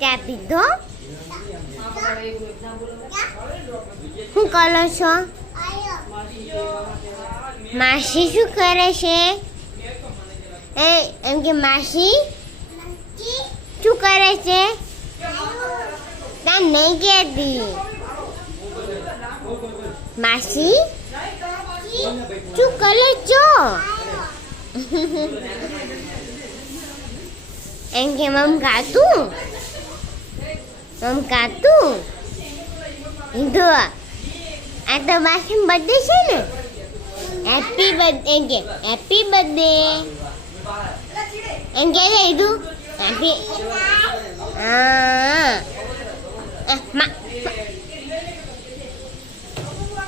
ચા પીધો? શું કરો છો? માસી શું કરે છે? એમ કે માસી શું કરે છે? તા નહીં કહેતી. માસી શું કરે છો? એમ કે મમ કાતું હિંદુ આ તો માસી બર્થડે છે ને. હેપી બર્થડે એમ કે હેપી બર્થડે એમ કે હિંદુ હેપી. હા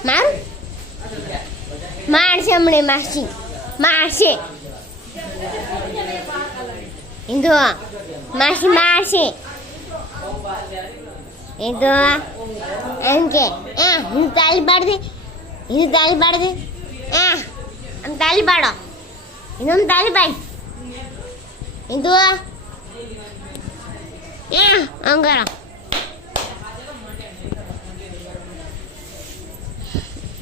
મારું મારશે હમણે માસી મારશે. હિંદુ માસી મારશે. હિંદુ એમ કે હિંદુ તાલી પાડ દે. હિંદુ તાલી પાડ દે. આમ તાલી પાડો. હિંદુ આમ તાલી પાડ. હિંદુ આમ કરો.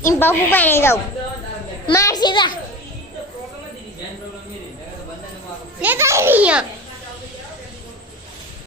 એમ પપ્પુ પાણી દઉં મારશે. લેતા આવી